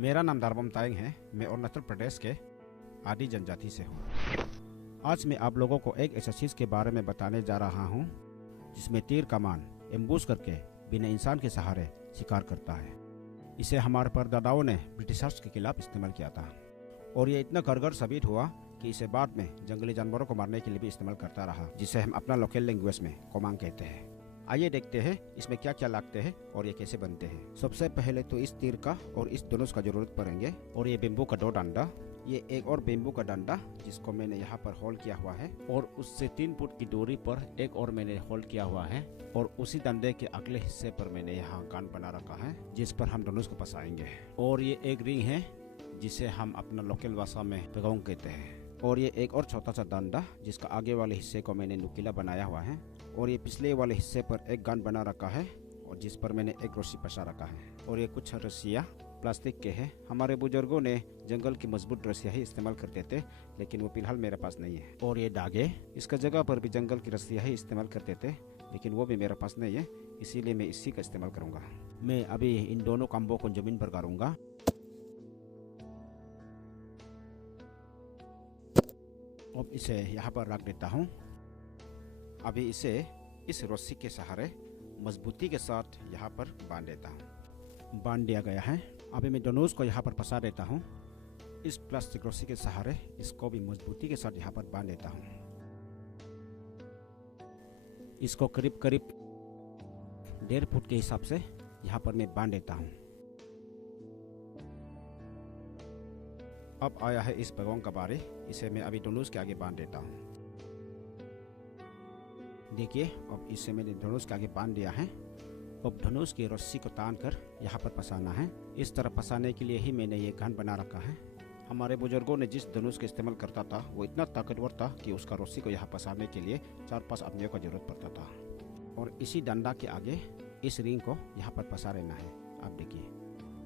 मेरा नाम दारबम तायंग है। मैं अरुणाचल प्रदेश के आदि जनजाति से हूँ। आज मैं आप लोगों को एक ऐसा चीज़ के बारे में बताने जा रहा हूँ जिसमें तीर कमान एम्बूश करके बिना इंसान के सहारे शिकार करता है। इसे हमारे परदादाओं ने ब्रिटिशर्स के खिलाफ इस्तेमाल किया था और ये इतना कारगर साबित हुआ कि इसे बाद में जंगली जानवरों को मारने के लिए भी इस्तेमाल करता रहा, जिसे हम अपना लोकल लैंग्वेज में कोमांग कहते हैं। आइए देखते हैं इसमें क्या क्या लगते हैं और ये कैसे बनते हैं। सबसे पहले तो इस तीर का और इस धनुष का जरूरत पड़ेंगे और ये बेम्बू का 2 डंडा, ये एक और बेम्बू का डंडा जिसको मैंने यहाँ पर होल्ड किया हुआ है और उससे 3 फुट की दूरी पर एक और मैंने होल्ड किया हुआ है और उसी डंडे के अगले हिस्से पर मैंने यहाँ गन बना रखा है जिस पर हम धनुष को फंसाएंगे। और ये एक रिंग है जिसे हम अपना लोकल भाषा में पेगोंग कहते हैं। और ये एक और छोटा सा डंडा जिसका आगे वाले हिस्से को मैंने नुकीला बनाया हुआ है और ये पिछले वाले हिस्से पर एक गन बना रखा है और जिस पर मैंने एक रस्सी फंसा रखा है। और ये कुछ रस्सियाँ प्लास्टिक के हैं। हमारे बुजुर्गों ने जंगल की मजबूत रस्सियाँ ही इस्तेमाल करते थे, लेकिन वो फिलहाल मेरे पास नहीं है। और ये धागे, इसका जगह पर भी जंगल की रस्सियाँ ही इस्तेमाल करते थे, लेकिन वो भी मेरे पास नहीं है, इसीलिए मैं इसी का इस्तेमाल करूँगा। मैं अभी इन दोनों कम्बों को ज़मीन पर गाड़ूंगा। अब इसे यहाँ पर रख देता हूँ। अभी इसे इस रस्सी के सहारे मजबूती के साथ यहाँ पर बांध देता हूँ। बांध दिया गया है। अभी मैं धनुष को यहाँ पर फंसा देता हूँ। इस प्लास्टिक रस्सी के सहारे इसको भी मजबूती के साथ यहाँ पर बांध देता हूँ। इसको करीब करीब 1.5 फुट के हिसाब से यहाँ पर मैं बांध देता हूँ। अब आया है इस पेगोंग का बारी। इसे मैं अभी धनुष के आगे बांध देता हूँ। देखिए, अब इसे मैंने धनुष के आगे बांध दिया है। अब धनुष की रस्सी को तान कर यहाँ पर फंसाना है। इस तरह फंसाने के लिए ही मैंने ये गन बना रखा है। हमारे बुजुर्गों ने जिस धनुष का इस्तेमाल करता था वो इतना ताकतवर था कि उसका रस्सी को यहाँ फंसाने के लिए 4-5 आदमियों का जरूरत पड़ता था। और इसी डंडा के आगे इस रिंग को यहाँ पर फंसा लेना है। आप देखिए।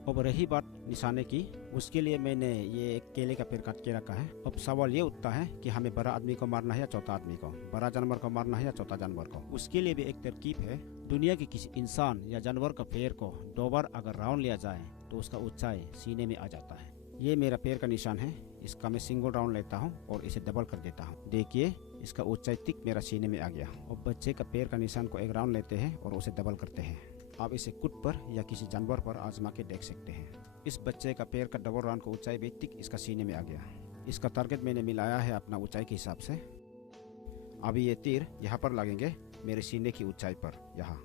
अब रही बात निशाने की, उसके लिए मैंने ये एक केले का पेड़ काट के रखा है। अब सवाल ये उठता है कि हमें बड़ा आदमी को मारना है या छोटा आदमी को, बड़ा जानवर को मारना है या छोटा जानवर को। उसके लिए भी एक तरकीब है। दुनिया के किसी इंसान या जानवर का पैर को 2 बार अगर राउंड लिया जाए तो उसका ऊंचाई सीने में आ जाता है। ये मेरा पैर का निशान है। इसका मैं सिंगल राउंड लेता हूँ और इसे डबल कर देता हूँ। देखिए, इसका ऊंचाई ठीक मेरा सीने में आ गया। अब बच्चे का पैर का निशान को एक राउंड लेते हैं और उसे डबल करते हैं। आप इसे खुद पर या किसी जानवर पर आजमा के देख सकते हैं। इस बच्चे का पैर का डबल राउंड का ऊंचाई भी ठीक इसका सीने में आ गया। इसका टारगेट मैंने मिलाया है अपना ऊंचाई के हिसाब से। अभी ये तीर यहाँ पर लगेंगे मेरे सीने की ऊंचाई पर, यहाँ।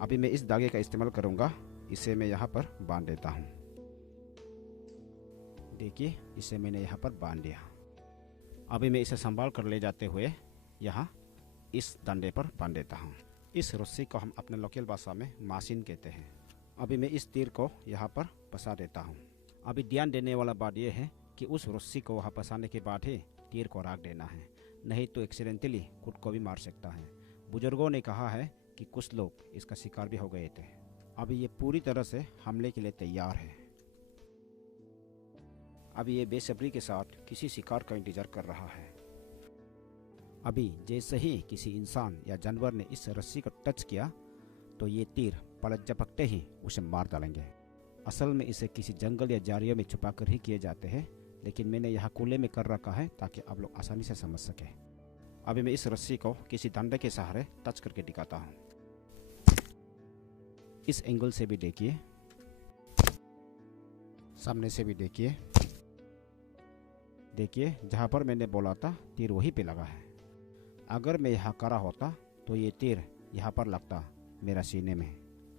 अभी मैं इस धागे का इस्तेमाल करूँगा। इसे मैं यहाँ पर बांध देता हूँ। देखिए, इसे मैंने यहाँ पर बांध दिया। अभी मैं इसे संभाल कर ले जाते हुए यहाँ इस डंडे पर बांध देता हूँ। इस रस्सी को हम अपने लोकल भाषा में मासिन कहते हैं। अभी मैं इस तीर को यहाँ पर फंसा देता हूँ। अभी ध्यान देने वाला बात यह है कि उस रस्सी को वहाँ फंसाने के बाद ही तीर को रख देना है, नहीं तो एक्सीडेंटली खुद को भी मार सकता है। बुजुर्गों ने कहा है कि कुछ लोग इसका शिकार भी हो गए थे। अभी ये पूरी तरह से हमले के लिए तैयार है। अभी ये बेसब्री के साथ किसी शिकार का इंतजार कर रहा है। अभी जैसे ही किसी इंसान या जानवर ने इस रस्सी को टच किया तो ये तीर पलट झपकते ही उसे मार डालेंगे। असल में इसे किसी जंगल या झाड़ियों में छुपा कर ही किए जाते हैं, लेकिन मैंने यहाँ खुले में कर रखा है ताकि आप लोग आसानी से समझ सकें। अभी मैं इस रस्सी को किसी डंडे के सहारे टच करके दिखाता हूँ। इस एंगल से भी देखिए, सामने से भी देखिए। देखिए, जहाँ पर मैंने बोला था तीर वहीं पे लगा है। अगर मैं यहाँ खड़ा होता तो ये तीर यहाँ पर लगता मेरा सीने में।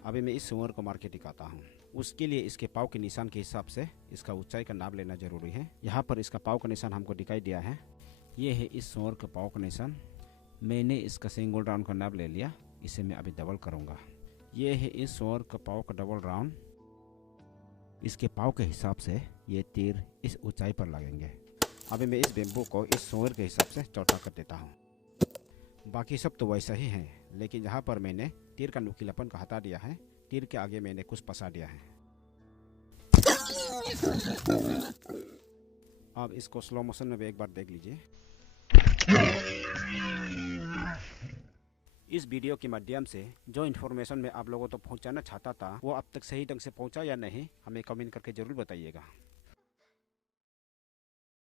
अभी मैं इस सूअर को मार के दिखाता हूँ। उसके लिए इसके पाँव के निशान के हिसाब से इसका ऊंचाई का नाप लेना जरूरी है। यहाँ पर इसका पाँव का निशान हमको दिखाई दिया है। ये है इस सूअर का पाँव का निशान। मैंने इसका सिंगल राउंड का नाप ले लिया। इसे मैं अभी डबल करूँगा। ये है इस सूअर का पाँव का डबल राउंड। इसके पाँव के हिसाब से ये तीर इस ऊंचाई पर लगेंगे। अभी मैं इस बेम्बू को इस सूअर के हिसाब से चौड़ा कर देता हूँ। बाकी सब तो वैसा ही है, लेकिन यहाँ पर मैंने तीर का नुकीलापन को हटा दिया है। तीर के आगे मैंने कुछ फंसा दिया है। अब इसको स्लो मोशन में भी एक बार देख लीजिए। इस वीडियो के माध्यम से जो इन्फॉर्मेशन मैं आप लोगों तक पहुंचाना चाहता था वो अब तक सही ढंग से पहुंचा या नहीं, हमें कमेंट करके ज़रूर बताइएगा।